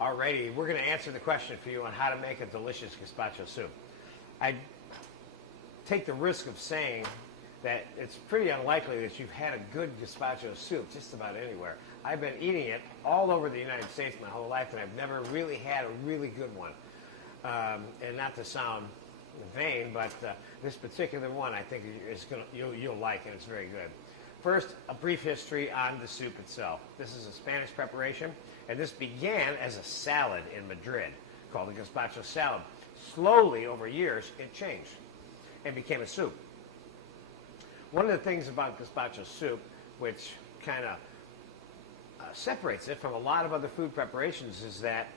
Alrighty, we're going to answer the question for you on how to make a delicious gazpacho soup. I take the risk of saying that it's pretty unlikely that you've had a good gazpacho soup just about anywhere. I've been eating it all over the United States my whole life, and I've never really had a really good one. And not to sound vain, but this particular one I think you'll like, and it's very good. First, a brief history on the soup itself. This is a Spanish preparation, and this began as a salad in Madrid called the Gazpacho salad. Slowly, over years, it changed and became a soup. One of the things about Gazpacho soup, which kind of separates it from a lot of other food preparations, is that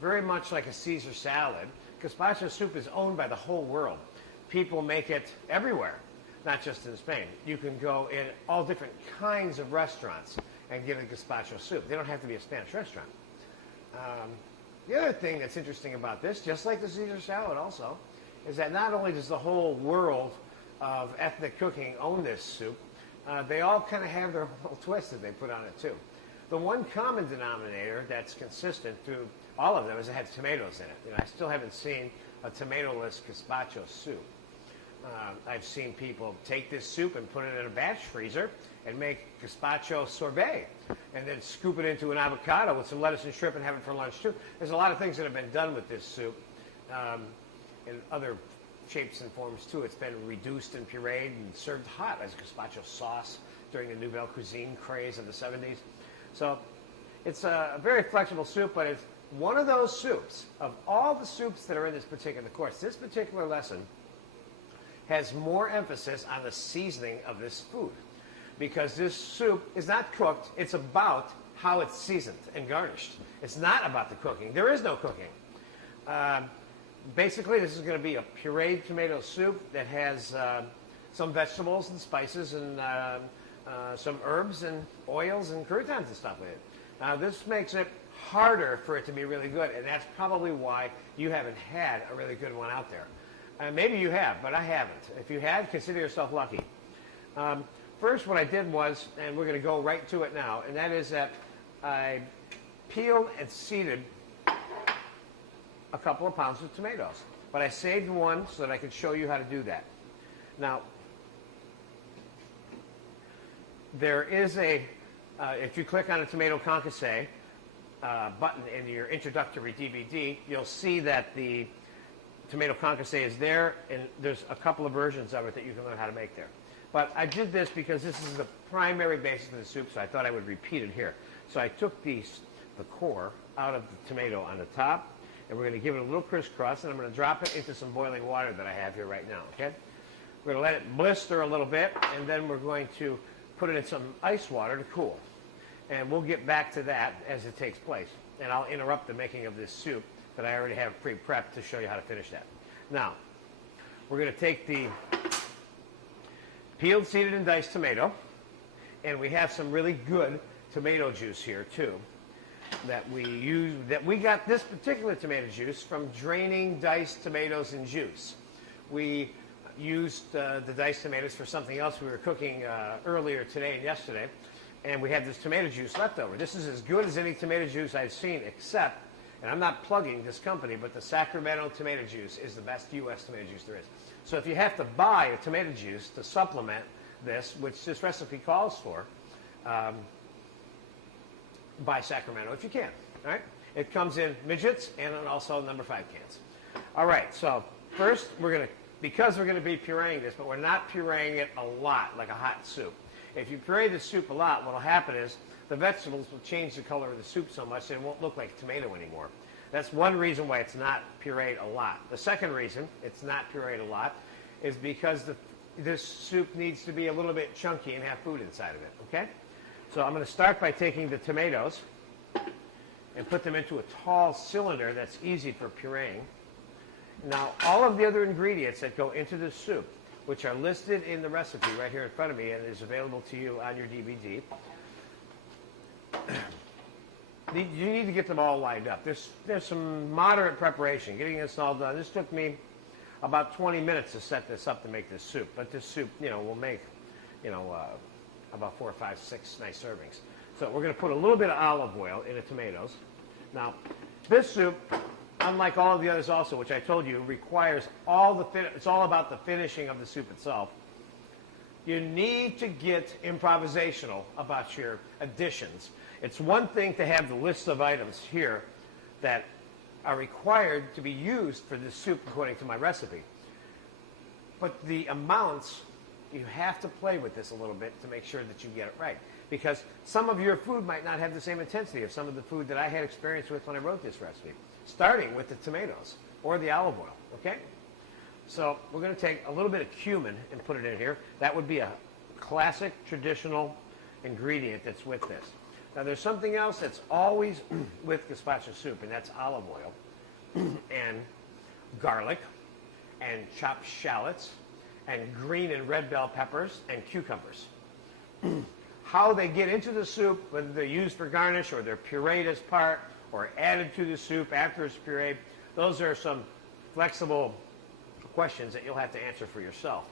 very much like a Caesar salad, Gazpacho soup is owned by the whole world. People make it everywhere, not just in Spain. You can go in all different kinds of restaurants and get a Gazpacho soup. They don't have to be a Spanish restaurant. The other thing that's interesting about this, just like the Caesar salad also, is that not only does the whole world of ethnic cooking own this soup, they all kind of have their little twist that they put on it too. The one common denominator that's consistent through all of them is it has tomatoes in it. You know, I still haven't seen a tomato-less gazpacho soup. I've seen people take this soup and put it in a batch freezer and make gazpacho sorbet and then scoop it into an avocado with some lettuce and shrimp and have it for lunch too. There's a lot of things that have been done with this soup in other shapes and forms too. It's been reduced and pureed and served hot as gazpacho sauce during the Nouvelle Cuisine craze of the 70s. So it's a very flexible soup, but it's one of those soups, of all the soups that are in this particular course, this particular lesson has more emphasis on the seasoning of this food, because this soup is not cooked, it's about how it's seasoned and garnished. It's not about the cooking. There is no cooking. Basically, this is going to be a pureed tomato soup that has some vegetables and spices and some herbs and oils and croutons and stuff with it. Now, this makes it harder for it to be really good, and that's probably why you haven't had a really good one out there. Maybe you have, but I haven't. If you had, consider yourself lucky. First, what I did was, and we're going to go right to it now, and that is that I peeled and seeded a couple of pounds of tomatoes. But I saved one so that I could show you how to do that. Now, there is a, if you click on a tomato concasse button in your introductory DVD, you'll see that the tomato concasse is there, and there's a couple of versions of it that you can learn how to make there. But I did this because this is the primary basis of the soup, so I thought I would repeat it here. So I took the core out of the tomato on the top, and we're going to give it a little crisscross, and I'm going to drop it into some boiling water that I have here right now, okay? We're going to let it blister a little bit, and then we're going to put it in some ice water to cool. And we'll get back to that as it takes place. And I'll interrupt the making of this soup that I already have pre-prepped to show you how to finish that. Now, we're going to take the peeled, seeded, and diced tomato, and we have some really good tomato juice here too that we use. That we got this particular tomato juice from draining diced tomatoes in juice. We used the diced tomatoes for something else we were cooking earlier today and yesterday, and we had this tomato juice left over. This is as good as any tomato juice I've seen, except, and I'm not plugging this company, but the Sacramento tomato juice is the best U.S. tomato juice there is. So if you have to buy a tomato juice to supplement this, which this recipe calls for, buy Sacramento if you can. All right? It comes in midgets and also number 5 cans. All right, so first we're going to, because we're going to be pureeing this, but we're not pureeing it a lot like a hot soup. If you puree the soup a lot, what will happen is the vegetables will change the color of the soup so much that it won't look like tomato anymore. That's one reason why it's not pureed a lot. The second reason it's not pureed a lot is because this soup needs to be a little bit chunky and have food inside of it, okay? So I'm going to start by taking the tomatoes and put them into a tall cylinder that's easy for pureeing. Now, all of the other ingredients that go into this soup, which are listed in the recipe right here in front of me and is available to you on your DVD, you need to get them all lined up. There's some moderate preparation. Getting this all done. This took me about 20 minutes to set this up to make this soup. But this soup, will make, about 4, 5, 6 nice servings. So we're going to put a little bit of olive oil in the tomatoes. Now, this soup, unlike all of the others also, which I told you, requires it's all about the finishing of the soup itself. You need to get improvisational about your additions. It's one thing to have the list of items here that are required to be used for this soup according to my recipe. But the amounts, you have to play with this a little bit to make sure that you get it right. Because some of your food might not have the same intensity of some of the food that I had experience with when I wrote this recipe. Starting with the tomatoes or the olive oil, okay? So we're going to take a little bit of cumin and put it in here. That would be a classic traditional ingredient that's with this. Now there's something else that's always with gazpacho soup, and that's olive oil and garlic and chopped shallots and green and red bell peppers and cucumbers. How they get into the soup, whether they're used for garnish or they're pureed as part or added to the soup after it's pureed, those are some flexible questions that you'll have to answer for yourself.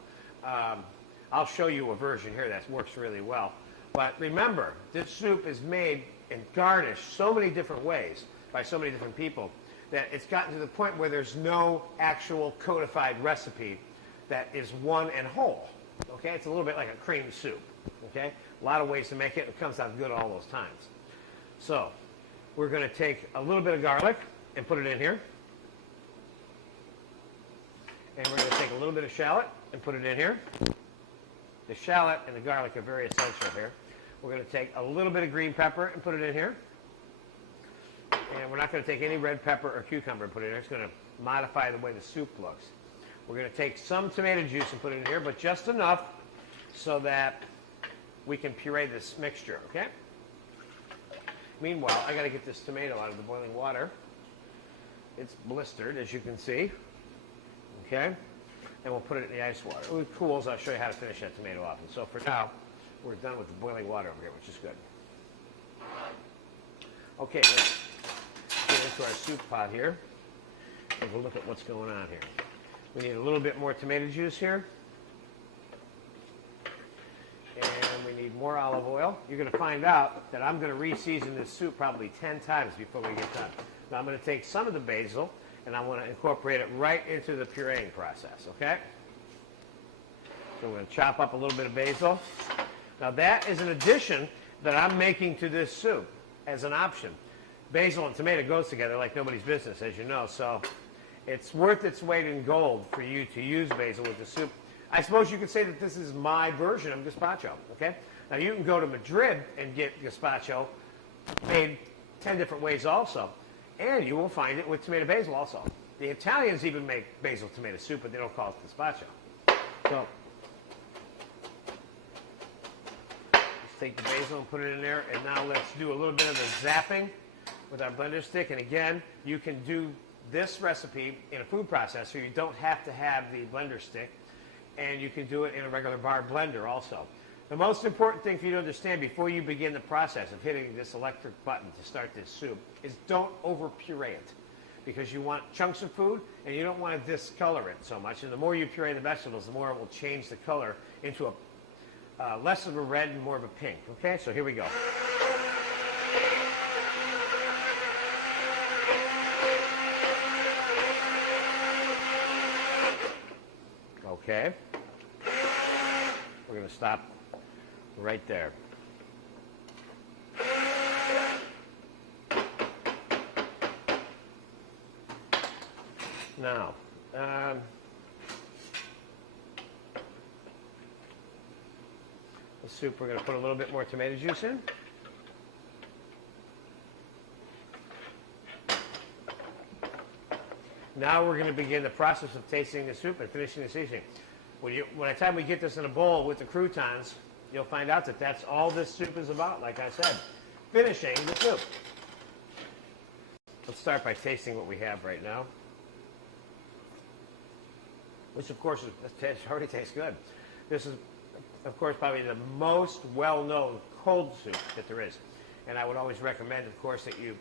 I'll show you a version here that works really well. But remember, this soup is made and garnished so many different ways by so many different people that it's gotten to the point where there's no actual codified recipe that is one and whole. Okay, it's a little bit like a cream soup. Okay, a lot of ways to make it. It comes out good all those times. So we're going to take a little bit of garlic and put it in here. And we're going to take a little bit of shallot and put it in here. The shallot and the garlic are very essential here. We're going to take a little bit of green pepper and put it in here. And we're not going to take any red pepper or cucumber and put it in here. It's going to modify the way the soup looks. We're going to take some tomato juice and put it in here, but just enough so that we can puree this mixture, okay? Meanwhile, I got to get this tomato out of the boiling water. It's blistered, as you can see, okay? And we'll put it in the ice water. When it cools, I'll show you how to finish that tomato off. And so for now, we're done with the boiling water over here, which is good. Okay, let's get into our soup pot here and we'll look at what's going on here. We need a little bit more tomato juice here. And we need more olive oil. You're going to find out that I'm going to re-season this soup probably 10 times before we get done. Now I'm going to take some of the basil and I want to incorporate it right into the pureeing process, okay? So we're going to chop up a little bit of basil. Now that is an addition that I'm making to this soup as an option. Basil and tomato goes together like nobody's business, as you know, so it's worth its weight in gold for you to use basil with the soup. I suppose you could say that this is my version of gazpacho, okay? Now you can go to Madrid and get gazpacho made 10 different ways also, and you will find it with tomato basil also. The Italians even make basil tomato soup, but they don't call it gazpacho. So let's take the basil and put it in there, and now let's do a little bit of the zapping with our blender stick. And again, you can do this recipe in a food processor. You don't have to have the blender stick, and you can do it in a regular bar blender also. The most important thing for you to understand before you begin the process of hitting this electric button to start this soup is don't over puree it, because you want chunks of food and you don't want to discolor it so much. And the more you puree the vegetables, the more it will change the color into a less of a red and more of a pink. Okay, so here we go. Okay, we're going to stop right there. Now, the soup, we're going to put a little bit more tomato juice in. Now we're going to begin the process of tasting the soup and finishing the seasoning. By the time we get this in a bowl with the croutons, you'll find out that that's all this soup is about, like I said, finishing the soup. Let's start by tasting what we have right now, which of course already tastes good. This is, of course, probably the most well-known cold soup that there is. And I would always recommend, of course, that you,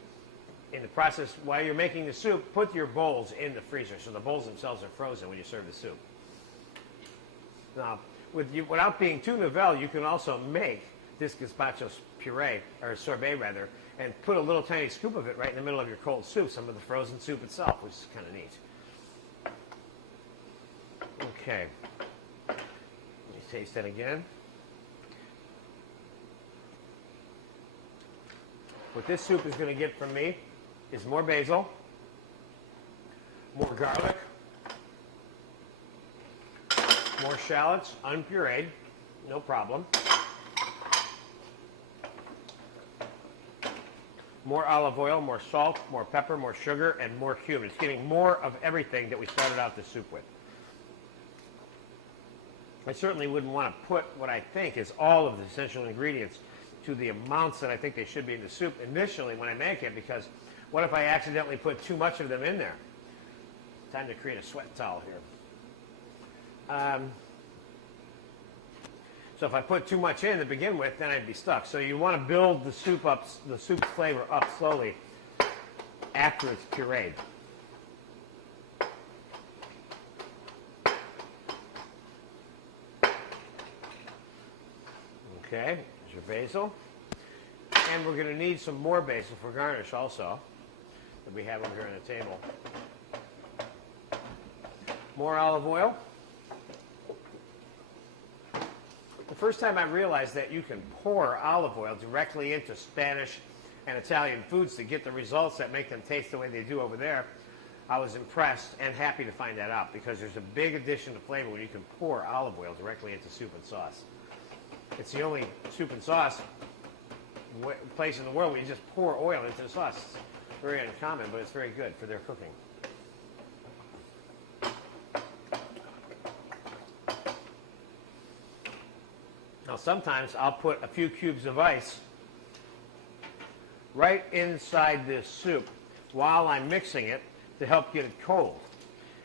in the process, while you're making the soup, put your bowls in the freezer so the bowls themselves are frozen when you serve the soup. Now, without being too novel, you can also make this gazpacho puree, or sorbet rather, and put a little tiny scoop of it right in the middle of your cold soup, some of the frozen soup itself, which is kind of neat. Okay. Let me taste that again. What this soup is going to get from me is more basil, more garlic, more shallots, unpureed, no problem. More olive oil, more salt, more pepper, more sugar, and more cumin. It's getting more of everything that we started out the soup with. I certainly wouldn't want to put what I think is all of the essential ingredients to the amounts that I think they should be in the soup initially when I make it, because what if I accidentally put too much of them in there? Time to create a sweat towel here. So if I put too much in to begin with, then I'd be stuck. So you want to build the soup up, the soup's flavor up slowly after it's pureed. Okay, there's your basil. And we're going to need some more basil for garnish also, that we have over here on the table. More olive oil. The first time I realized that you can pour olive oil directly into Spanish and Italian foods to get the results that make them taste the way they do over there, I was impressed and happy to find that out, because there's a big addition to flavor when you can pour olive oil directly into soup and sauce. It's the only soup and sauce place in the world where you just pour oil into the sauce. It's very uncommon, but it's very good for their cooking. Now sometimes I'll put a few cubes of ice right inside this soup while I'm mixing it to help get it cold,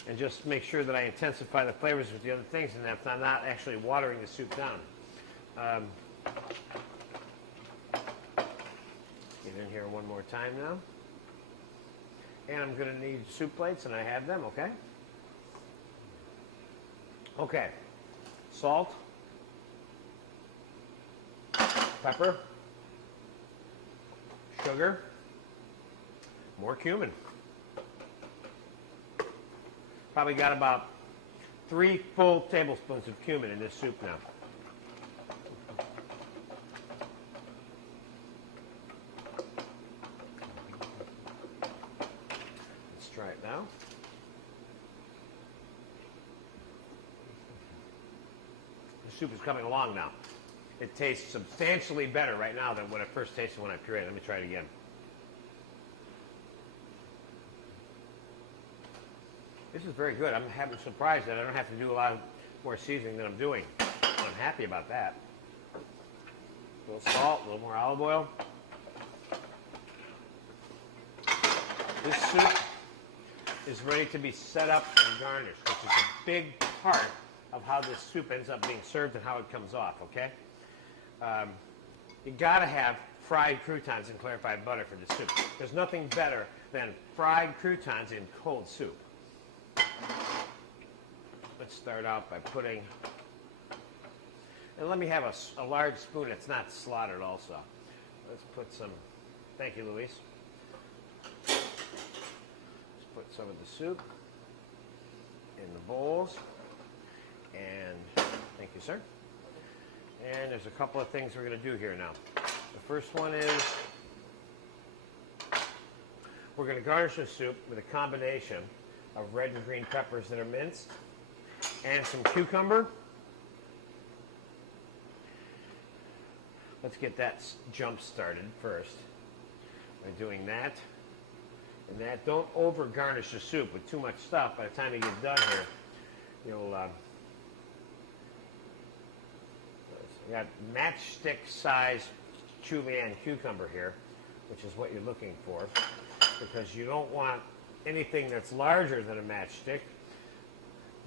and just make sure that I intensify the flavors with the other things, and that I'm not actually watering the soup down. Get in here one more time now. And I'm going to need soup plates, and I have them, okay? Okay. Salt. Pepper. Sugar. More cumin. Probably got about 3 full tablespoons of cumin in this soup now. Let's try it now. The soup is coming along now. It tastes substantially better right now than what it first tasted when I pureed it. Let me try it again. This is very good. I'm surprised that I don't have to do a lot more seasoning than I'm doing. I'm happy about that. A little salt, a little more olive oil. This soup is ready to be set up and garnished, which is a big part of how this soup ends up being served and how it comes off, okay? You gotta have fried croutons and clarified butter for this soup. There's nothing better than fried croutons in cold soup. Let's start out by putting, and let me have a large spoon that's not slaughtered also. Let's put some, thank you, Luis. Let's put some of the soup in the bowls, and thank you, sir. And there's a couple of things we're going to do here now. The first one is we're going to garnish the soup with a combination of red and green peppers that are minced and some cucumber. Let's get that jump started first by doing that. And that, don't over garnish the soup with too much stuff. By the time you get done here, you'll you got matchstick size julienne cucumber here, which is what you're looking for, because you don't want anything that's larger than a matchstick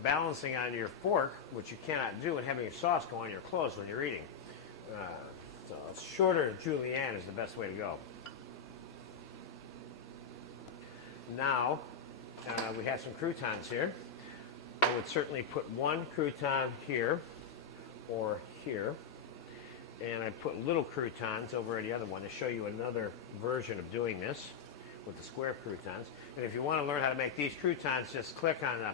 balancing on your fork, which you cannot do, and having your sauce go on your clothes when you're eating. So a shorter julienne is the best way to go. Now, we have some croutons here. I would certainly put one crouton here or here, And I put little croutons over the other one to show you another version of doing this with the square croutons. And if you want to learn how to make these croutons, just click on the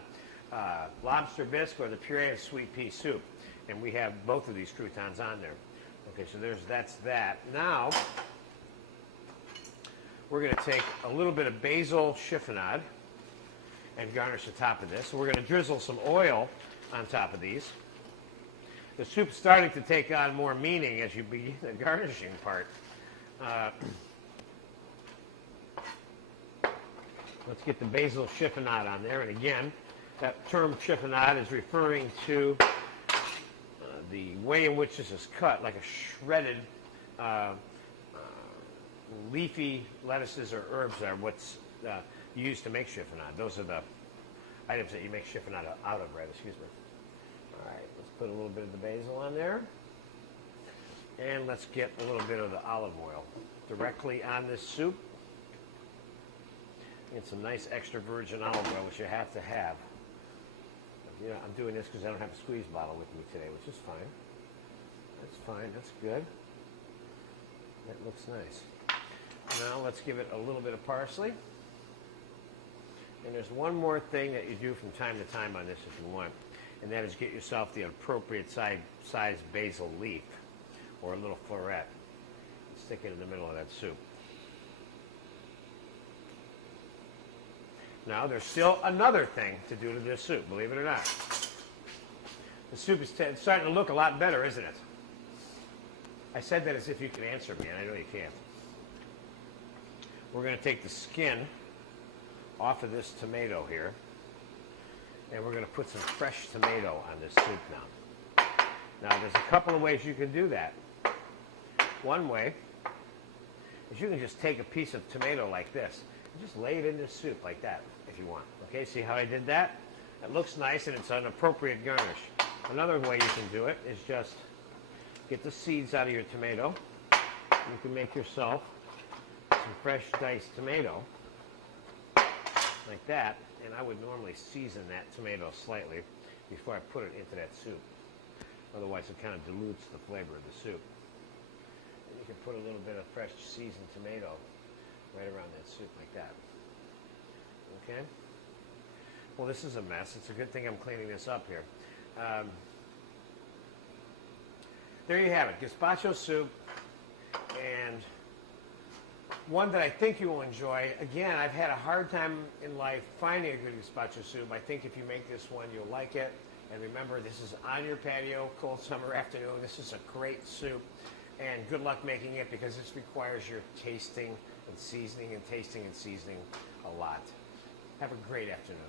lobster bisque or the puree of sweet pea soup. And we have both of these croutons on there. Okay, so that's that. Now, we're going to take a little bit of basil chiffonade and garnish the top of this. So we're going to drizzle some oil on top of these. The soup's starting to take on more meaning as you begin the garnishing part. Let's get the basil chiffonade on there. And again, that term chiffonade is referring to the way in which this is cut, like a shredded leafy lettuces or herbs are what's used to make chiffonade. Those are the items that you make chiffonade out of, right? Excuse me. All right, let's put a little bit of the basil on there. And let's get a little bit of the olive oil directly on this soup. Get some nice extra virgin olive oil, which you have to have. You know, I'm doing this because I don't have a squeeze bottle with me today, which is fine. That's fine. That's good. That looks nice. Now let's give it a little bit of parsley. And there's one more thing that you do from time to time on this if you want, and that is get yourself the appropriate size basil leaf or a little floret. Stick it in the middle of that soup. Now, there's still another thing to do to this soup, believe it or not. The soup is starting to look a lot better, isn't it? I said that as if you could answer me, and I know you can't. We're going to take the skin off of this tomato here, and we're going to put some fresh tomato on this soup now. Now, there's a couple of ways you can do that. One way is you can just take a piece of tomato like this and just lay it in this soup like that if you want. Okay, see how I did that? It looks nice and it's an appropriate garnish. Another way you can do it is just get the seeds out of your tomato. You can make yourself some fresh diced tomato like that, and I would normally season that tomato slightly before I put it into that soup. Otherwise it kind of dilutes the flavor of the soup. And you can put a little bit of fresh seasoned tomato right around that soup like that. Okay? Well, this is a mess. It's a good thing I'm cleaning this up here. There you have it, gazpacho soup, and one that I think you will enjoy. Again, I've had a hard time in life finding a good gazpacho soup. I think if you make this one, you'll like it. And remember, this is on your patio, cold summer afternoon. This is a great soup, and good luck making it because this requires your tasting and seasoning and tasting and seasoning a lot. Have a great afternoon.